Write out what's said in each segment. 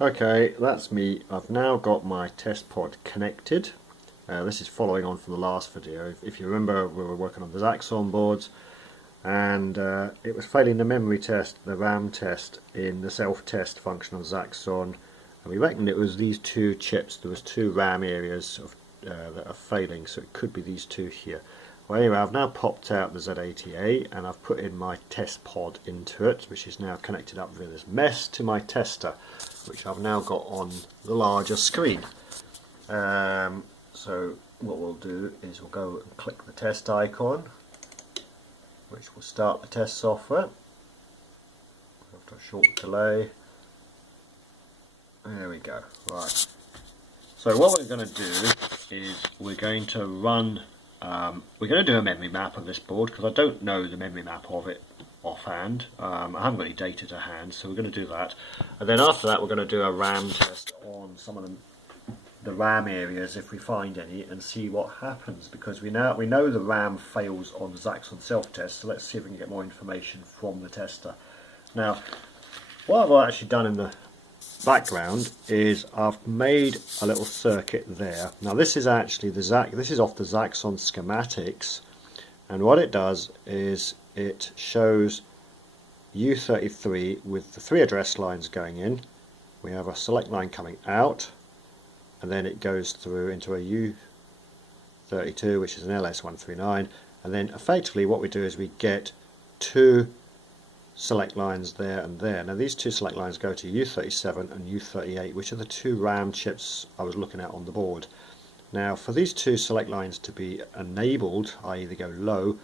Okay, that's me. I've now got my test pod connected. This is following on from the last video. If you remember, we were working on the Zaxxon boards, and it was failing the memory test, the RAM test in the self-test function of Zaxxon, and we reckoned it was these two chips. There was two RAM areas that are failing, so it could be these two here. Well, anyway, I've now popped out the Z80A and I've put in my test pod into it, which is now connected up via this mesh to my tester, which I've now got on the larger screen. So what we'll do is we'll go and click the test icon, which will start the test software after a short delay. There we go. Right. So what we're going to do is we're going to run. We're going to do a memory map of this board because I don't know the memory map of it offhand. I haven't got any data to hand, so we're going to do that. And then after that, we're going to do a RAM test on some of the RAM areas if we find any, and see what happens. Because we know the RAM fails on the Zaxxon self-test, so let's see if we can get more information from the tester. Now, what I've actually done in the background is I've made a little circuit there. Now this is actually this is off the Zaxxon schematics, and what it does is it shows U33 with the 3 address lines going in. We have a select line coming out, and then it goes through into a U32, which is an LS139, and then effectively what we do is we get 2 select lines there and there. Now these 2 select lines go to U37 and U38, which are the 2 RAM chips I was looking at on the board. Now for these 2 select lines to be enabled, i.e. they go low,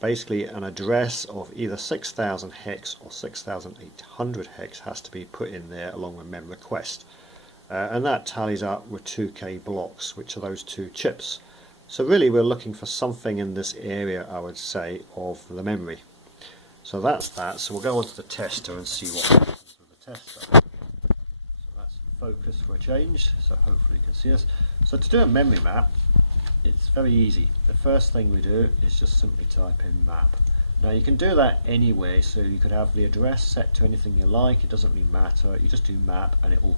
basically an address of either 6000 hex or 6800 hex has to be put in there along with mem request, and that tallies up with 2K blocks, which are those 2 chips. So really we're looking for something in this area, I would say, of the memory. So that's that. So we'll go onto the tester and see what happens with the tester. So that's focus for a change, so hopefully you can see us. So to do a memory map, it's very easy. The first thing we do is just simply type in map. Now you can do that anyway, so you could have the address set to anything you like. It doesn't really matter. You just do map, and it will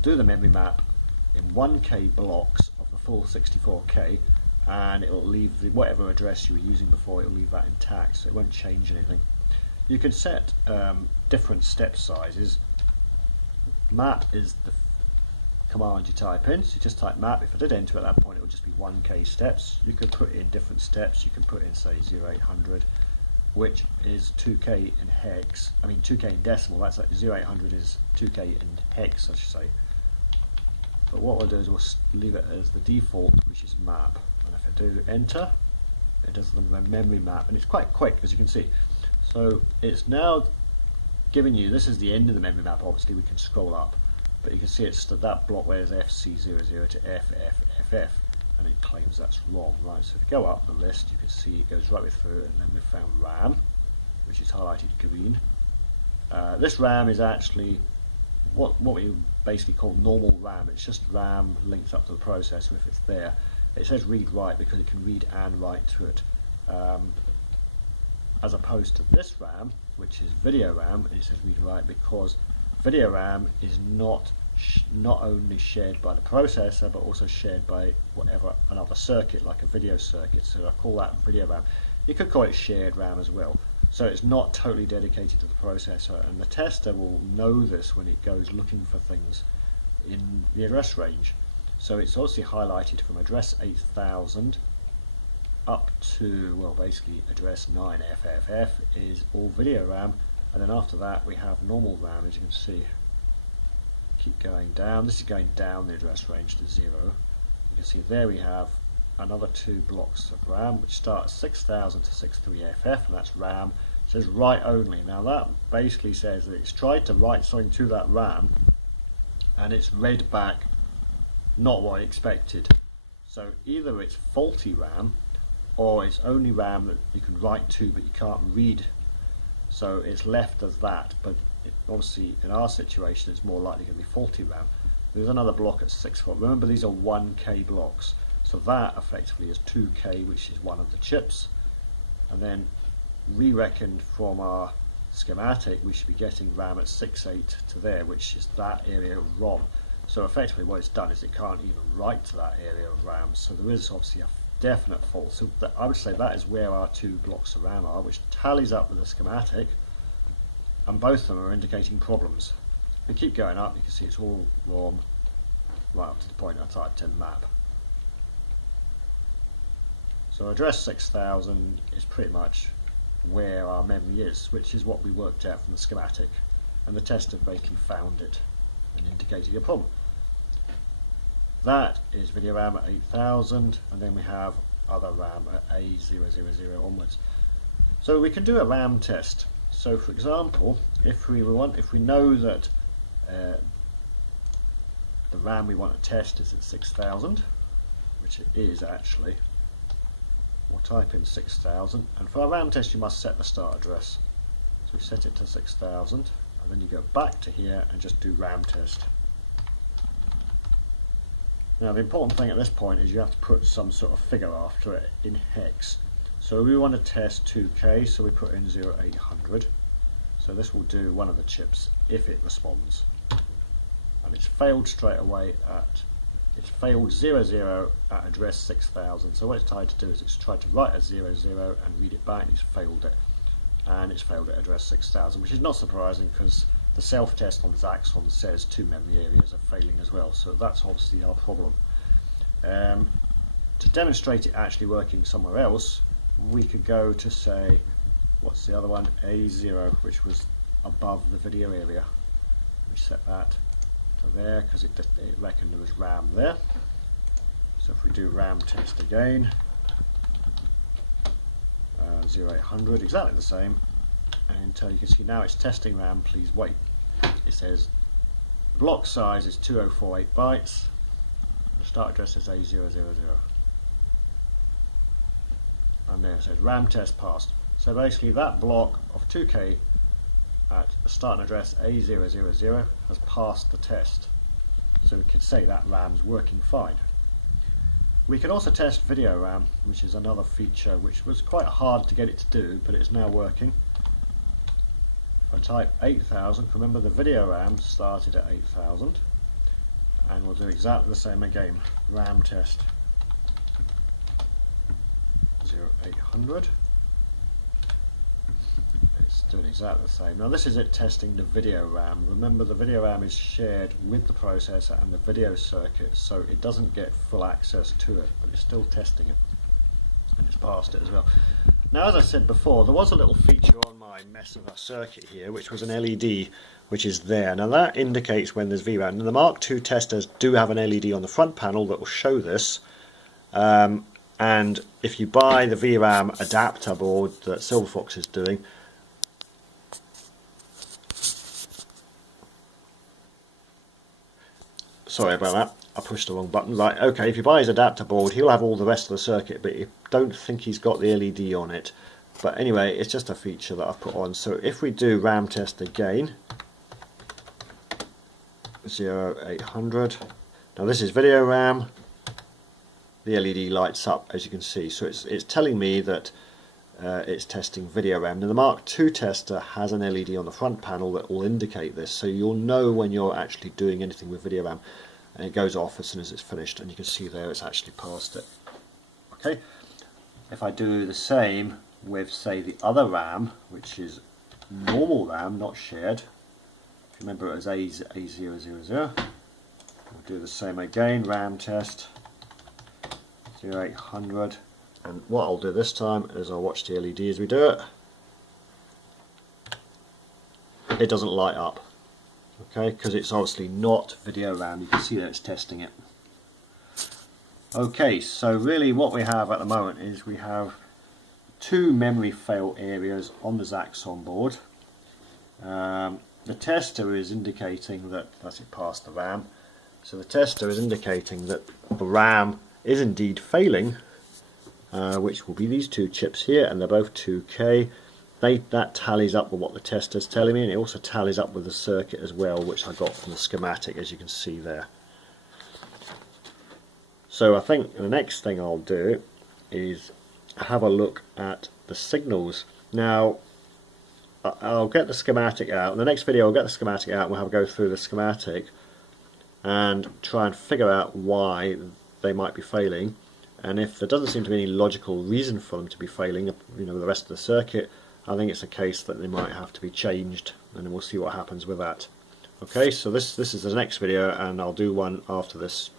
do the memory map in 1K blocks of the full 64K, and it will leave whatever address you were using before. It will leave that intact, so it won't change anything. You can set different step sizes. Map is the command you type in, so you just type map. If I did enter at that point, it would just be 1K steps. You could put in different steps. You can put in, say, 0800, which is 2K in hex. I mean 2K in decimal. That's like 0800 is 2K in hex, I should say. But what we'll do is we'll leave it as the default, which is map. And if I do enter, it does the memory map, and it's quite quick, as you can see. So it's now giving you, this is the end of the memory map. Obviously we can scroll up, but you can see it's that block where there's FC00 to FFFF, and it claims that's wrong. Right, so if you go up the list, you can see it goes right way through, and then we found RAM, which is highlighted green. This RAM is actually what we basically call normal RAM. It's just RAM linked up to the processor if it's there. It says read write because it can read and write to it. As opposed to this RAM, which is video RAM, it says read write because video RAM is not only shared by the processor but also shared by whatever another circuit, like a video circuit. So I call that video RAM. You could call it shared RAM as well. So it's not totally dedicated to the processor, and the tester will know this when it goes looking for things in the address range. So it's obviously highlighted from address 8000 up to, well, basically address 9FFF is all video RAM, and then after that we have normal RAM, as you can see. Keep going down. This is going down the address range to 0. You can see there we have another 2 blocks of RAM which start at 6000 to 63FF, and that's RAM. It says write only. Now that basically says that it's tried to write something to that RAM and it's read back not what it expected. So either it's faulty RAM or it's only RAM that you can write to but you can't read, so it's left as that. But obviously in our situation it's more likely going to be faulty RAM. There's another block at 6 volt. Remember, these are 1K blocks, so that effectively is 2K, which is one of the chips, and then we reckoned from our schematic, we should be getting RAM at 68 to there, which is that area of ROM. So effectively what it's done is it can't even write to that area of RAM, so there is obviously a definite fault. So I would say that is where our two blocks of RAM are, which tallies up with the schematic, and both of them are indicating problems. If we keep going up, you can see it's all ROM right up to the point I typed in map. So address 6000 is pretty much where our memory is, which is what we worked out from the schematic, and the tester basically found it and indicating a problem. That is video RAM at 8000, and then we have other RAM at A000 onwards. So we can do a RAM test. So for example, if we know that the RAM we want to test is at 6000, which it is actually, we'll type in 6000, and for our RAM test you must set the start address. So we set it to 6000, and then you go back to here and just do RAM test. Now the important thing at this point is you have to put some sort of figure after it in hex. So we want to test 2K, so we put in 0800. So this will do one of the chips if it responds. And it's failed straight away it's failed 00 at address 6000. So what it's tried to do is it's tried to write a 00 and read it back, and it's failed it. And it's failed at address 6000, which is not surprising because the self-test on Zaxxon says two memory areas are failing as well, so that's obviously our problem. To demonstrate it actually working somewhere else, we could go to, say, what's the other one, A0, which was above the video area. We set that to there because it reckoned there was RAM there. So if we do RAM test again, 0800, exactly the same, and until you can see now it's testing RAM, please wait. It says block size is 2048 bytes, the start address is A000, and there it says RAM test passed. So basically that block of 2K at the start address A000 has passed the test, so we could say that RAM's working fine. We can also test video RAM, which is another feature which was quite hard to get it to do, but it's now working. If I type 8000, remember the video RAM started at 8000, and we'll do exactly the same again. RAM test 0800. It's doing exactly the same. Now this is it testing the video RAM. Remember the video RAM is shared with the processor and the video circuit, so it doesn't get full access to it, but it's still testing it, and it's passed it as well. Now as I said before, there was a little feature on my mess of a circuit here which was an LED which is there. Now that indicates when there's VRAM, and the Mark II testers do have an LED on the front panel that will show this, and if you buy the VRAM adapter board that Silverfox is doing, sorry about that, I pushed the wrong button. Right, okay, if you buy his adapter board, he'll have all the rest of the circuit, but I don't think he's got the LED on it. But anyway, it's just a feature that I've put on. So if we do RAM test again, 0800. Now this is video RAM. The LED lights up, as you can see. So it's telling me that it's testing video RAM. Now the Mark II tester has an LED on the front panel that will indicate this, so you'll know when you're actually doing anything with video RAM, and it goes off as soon as it's finished, and you can see there it's actually passed it. Okay, if I do the same with, say, the other RAM, which is normal RAM, not shared, remember it was A000, we'll do the same again, RAM test 0800. And what I'll do this time is I'll watch the LED as we do it. It doesn't light up, okay, because it's obviously not video RAM. You can see that it's testing it. Okay, so really what we have at the moment is we have two memory fail areas on the Zaxxon board. The tester is indicating that it passed the RAM. So the tester is indicating that the RAM is indeed failing, which will be these two chips here, and they're both 2K. That tallies up with what the tester's telling me, and it also tallies up with the circuit as well, which I got from the schematic, as you can see there. So I think the next thing I'll do is have a look at the signals. Now I'll get the schematic out. In the next video I'll get the schematic out and we'll have a go through the schematic and try and figure out why they might be failing, and if there doesn't seem to be any logical reason for them to be failing, you know, the rest of the circuit, I think it's a case that they might have to be changed, and then we'll see what happens with that. Okay, so this is the next video, and I'll do one after this.